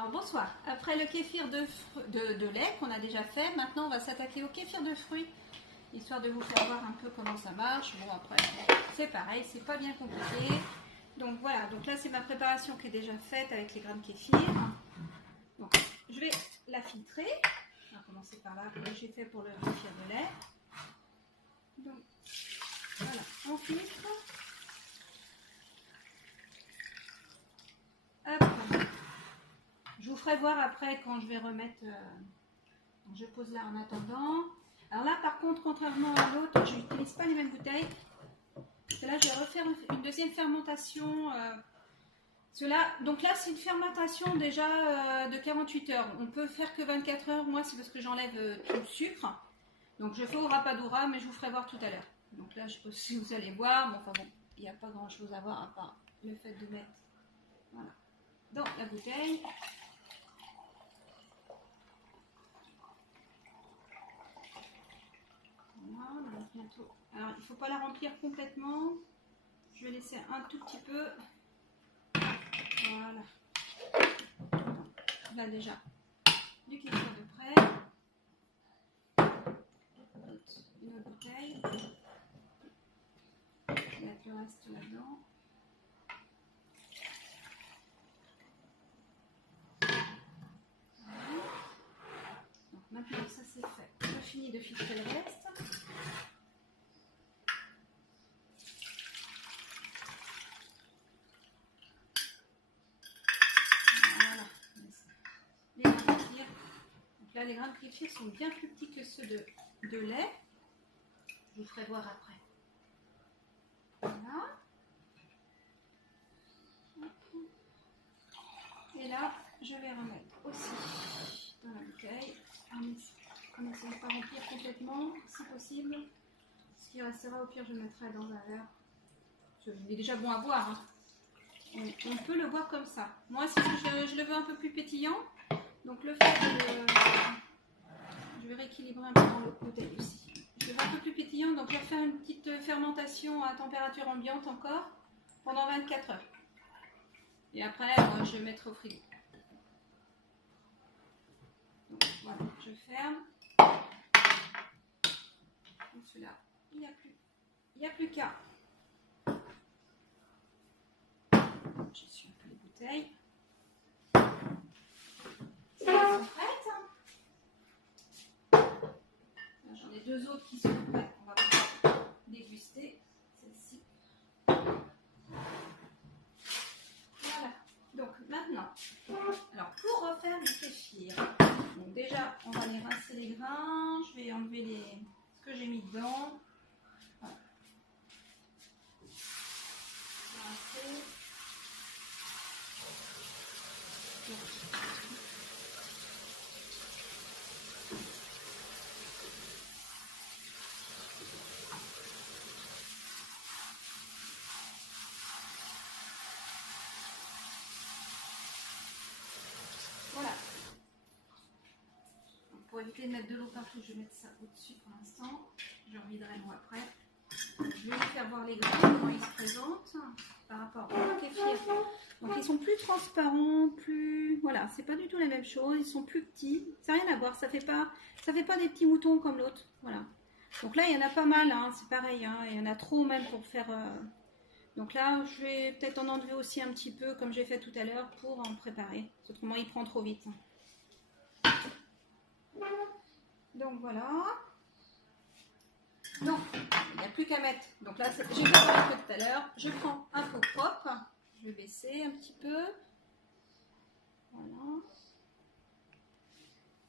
Alors bonsoir, après le kéfir de lait qu'on a déjà fait, maintenant on va s'attaquer au kéfir de fruits, histoire de vous faire voir un peu comment ça marche. Bon après c'est pareil, c'est pas bien compliqué. Donc voilà, donc là c'est ma préparation qui est déjà faite avec les grains de kéfir. Donc je vais la filtrer, on va commencer par là, comme j'ai fait pour le kéfir de lait. Donc voilà, on filtre. Hop. Je vous ferai voir après quand je vais remettre. Donc je pose là en attendant. Alors là, par contre, contrairement à l'autre, je n'utilise pas les mêmes bouteilles. Parce que là, je vais refaire une deuxième fermentation. Donc là, c'est une fermentation déjà de 48 heures. On peut faire que 24 heures. Moi, c'est parce que j'enlève tout le sucre. Donc je fais au rapadura, mais je vous ferai voir tout à l'heure. Donc là, je sais pas si vous allez voir. Mais enfin bon, il n'y a pas grand-chose à voir à part le fait de mettre voilà, dans la bouteille. Voilà, bientôt. Alors, il ne faut pas la remplir complètement. Je vais laisser un tout petit peu. Voilà. Là déjà, du kéfir de près. Une autre bouteille. Je vais mettre le reste là-dedans. Voilà. Donc maintenant, ça c'est fait. Je finis de filtrer le reste. Là, les grains de kéfir sont bien plus petits que ceux de lait. Je vous ferai voir après. Voilà. Et là, je vais remettre aussi dans la bouteille. En essayant de ne pas remplir complètement, si possible. Ce qui restera, au pire, je le mettrai dans un verre. Il est déjà bon à boire. Hein. On peut le boire comme ça. Moi, si je le veux un peu plus pétillant. Donc le fait de... Je vais rééquilibrer un peu dans l'autre bouteille aussi. Je le veux un peu plus pétillant, donc je vais faire une petite fermentation à température ambiante encore pendant 24 heures. Et après, je vais mettre au frigo. Donc voilà, je ferme. Donc celui-là, il n'y a plus qu'à. J'essuie un peu les bouteilles. Elles sont prêtes. J'en ai deux autres qui sont prêtes. On va pouvoir déguster celle-ci. Voilà. Donc maintenant, alors pour refaire le kéfir, donc déjà on va les rincer les grains. Je vais enlever ce que j'ai mis dedans. Voilà. Rincer. Voilà. Donc pour éviter de mettre de l'eau partout, je vais mettre ça au-dessus pour l'instant. Je reviderai l'eau après. Je vais vous faire voir les grains, comment ils se présentent par rapport au kéfir. Donc ils sont plus transparents, plus... Voilà, c'est pas du tout la même chose. Ils sont plus petits. Ça n'a rien à voir. Ça fait pas des petits moutons comme l'autre. Voilà. Donc là, il y en a pas mal. Hein, c'est pareil. Hein, il y en a trop même pour faire... Donc là, je vais peut-être en enlever aussi un petit peu, comme j'ai fait tout à l'heure, pour en préparer. Autrement, il prend trop vite. Donc voilà. Donc, il n'y a plus qu'à mettre. Donc là, j'ai fait un peu tout à l'heure. Je prends un pot propre. Je vais baisser un petit peu. Voilà.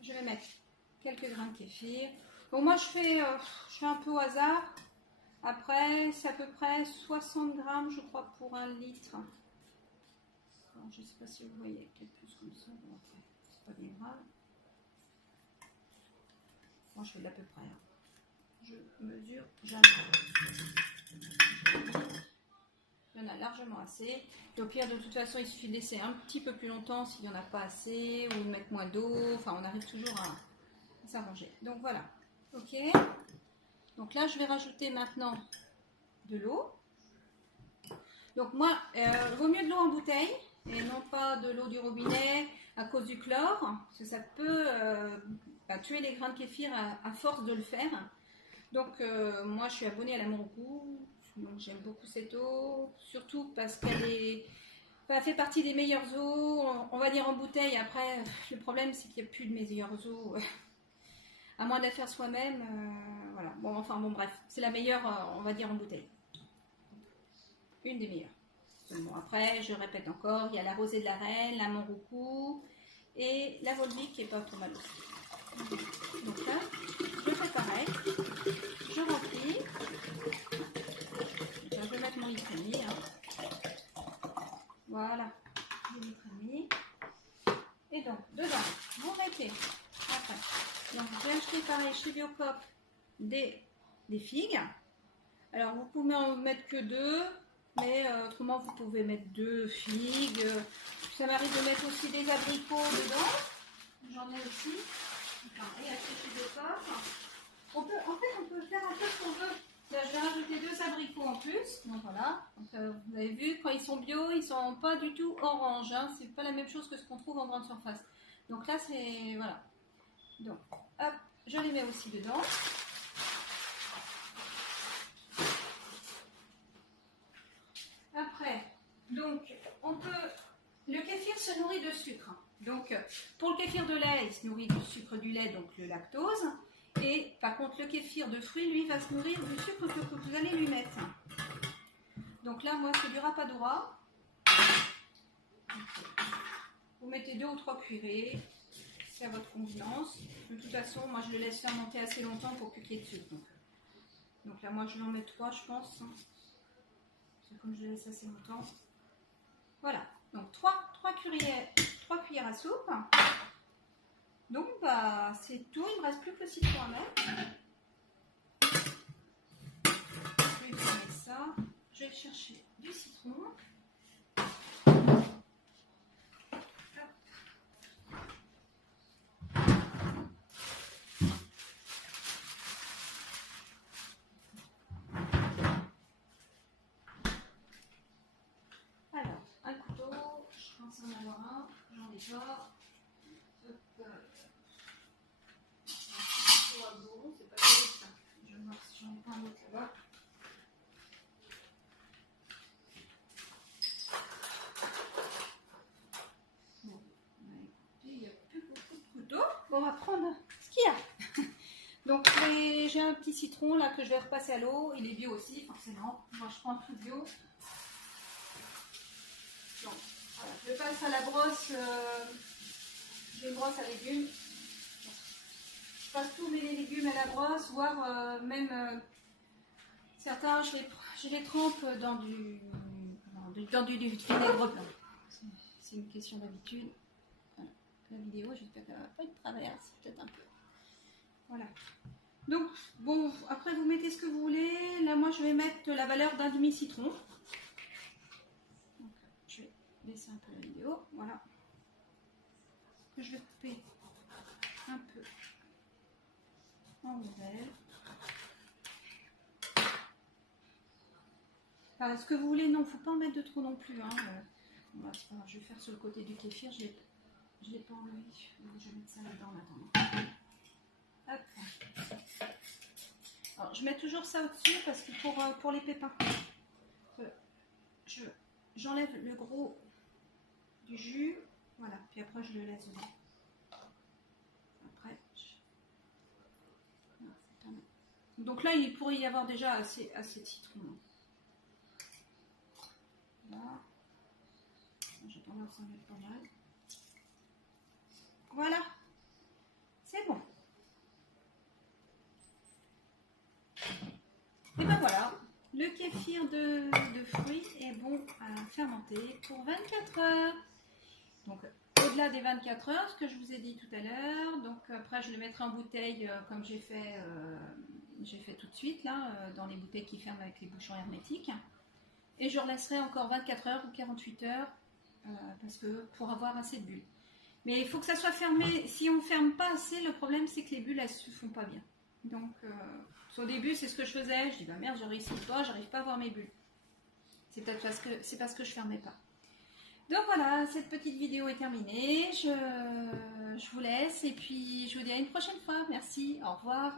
Je vais mettre quelques grains de kéfir. Donc moi, je fais un peu au hasard. Après, c'est à peu près 60 grammes, je crois, pour 1 litre. Alors, je ne sais pas si vous voyez, peut-être plus comme ça. Bon, après, c'est pas bien grave. Moi, je fais de l'à peu près. Hein. Je mesure, il y en a largement assez. Et au pire, de toute façon, il suffit de laisser un petit peu plus longtemps s'il n'y en a pas assez, ou de mettre moins d'eau. Enfin, on arrive toujours à s'arranger. Donc voilà. Ok. Donc là, je vais rajouter maintenant de l'eau. Donc moi, vaut mieux de l'eau en bouteille et non pas de l'eau du robinet. cause du chlore, parce que ça peut tuer les grains de kéfir à force de le faire. Donc moi je suis abonnée à la Monroux, donc j'aime beaucoup cette eau, surtout parce qu'elle fait partie des meilleures eaux, on va dire en bouteille. Après le problème c'est qu'il n'y a plus de meilleures eaux, à moins de la faire soi-même, voilà. Bon enfin bon bref, c'est la meilleure on va dire en bouteille, une des meilleures. Bon, après je répète encore, il y a la Rosée de la Reine, la Monroucou et la Volvic qui est pas trop mal aussi. Donc là je fais pareil, je remplis. Je vais mettre mon litre et demi. Voilà, 2 litres et demi. Et donc, dedans, vous mettez, après, donc j'ai acheté pareil chez Biocoop des figues. Alors, vous pouvez en mettre que 2, mais autrement, vous pouvez mettre 2 figues. Ça m'arrive de mettre aussi des abricots dedans. J'en ai aussi. Pareil, acheté chez Biocoop. En fait, on peut faire un peu ce qu'on veut. Là, je vais rajouter 2 abricots en plus. Donc voilà. Donc, vous avez vu, quand ils sont bio, ils sont pas du tout orange. Hein. C'est pas la même chose que ce qu'on trouve en grande surface. Donc là, c'est voilà. Donc, hop, je les mets aussi dedans. Après, donc, le kéfir se nourrit de sucre. Donc, pour le kéfir de lait, il se nourrit du sucre du lait, donc le lactose. Et par contre, le kéfir de fruits, lui, va se nourrir du sucre que vous allez lui mettre. Donc là, moi, c'est du rapadura. Vous mettez 2 ou 3 cuillerées. C'est à votre convenance. De toute façon, moi, je le laisse fermenter assez longtemps pour qu'il y ait de sucre. Donc là, moi, je vais en mettre 3, je pense. C'est comme je le laisse assez longtemps. Voilà. Donc, 3 cuillères à soupe. Donc, bah, c'est tout. Il ne me reste plus que le citron à mettre. Je vais fermer ça. Je vais chercher du citron. Alors, un couteau. Je pense en avoir un. J'en ai pas. C'est pas terrible ça. Je vais voir si j'en ai pas un autre là-bas. Bon, il n'y a plus beaucoup de couteaux. Bon, on va prendre ce qu'il y a. Donc j'ai un petit citron là que je vais repasser à l'eau. Il est bio aussi, forcément. Moi je prends tout bio. Donc, voilà, je passe à la brosse. J'ai une brosse à légumes. Je passe tous mes légumes à la brosse, voire même certains, je les trempe dans du vinaigre blanc. C'est une question d'habitude. Voilà. La vidéo, j'espère qu'elle ne va pas être traverse, peut-être un peu. Voilà. Donc, bon, après vous mettez ce que vous voulez. Là, moi, je vais mettre la valeur d'un demi-citron. Je vais baisser un peu la vidéo. Voilà. Je vais couper un peu en rondelles. Enfin, ce que vous voulez, non, il ne faut pas en mettre de trop non plus. Hein. Bon, je vais faire sur le côté du kéfir, je l'ai pas enlevé. Je vais mettre ça là-dedans maintenant. Hop. Alors, je mets toujours ça au-dessus parce que pour les pépins, j'enlève le gros du jus. Voilà, puis après je le laisse dedans. Après, donc là, il pourrait y avoir déjà assez de citron. Là, j'ai tendance à en mettre pas mal. Voilà, c'est bon. Et ben voilà, le kéfir de fruits est bon à fermenter pour 24 heures. Donc au-delà des 24 heures, ce que je vous ai dit tout à l'heure, donc après je le mettrai en bouteille comme j'ai fait tout de suite là, dans les bouteilles qui ferment avec les bouchons hermétiques. Et je laisserai encore 24 heures ou 48 heures parce que pour avoir assez de bulles. Mais il faut que ça soit fermé. Si on ne ferme pas assez, le problème c'est que les bulles elles se font pas bien. Donc au début c'est ce que je faisais. Je dis bah merde, je réussis pas, j'arrive pas à voir mes bulles. C'est peut-être parce que je fermais pas. Donc voilà, cette petite vidéo est terminée. Je vous laisse et puis je vous dis à une prochaine fois. Merci, au revoir.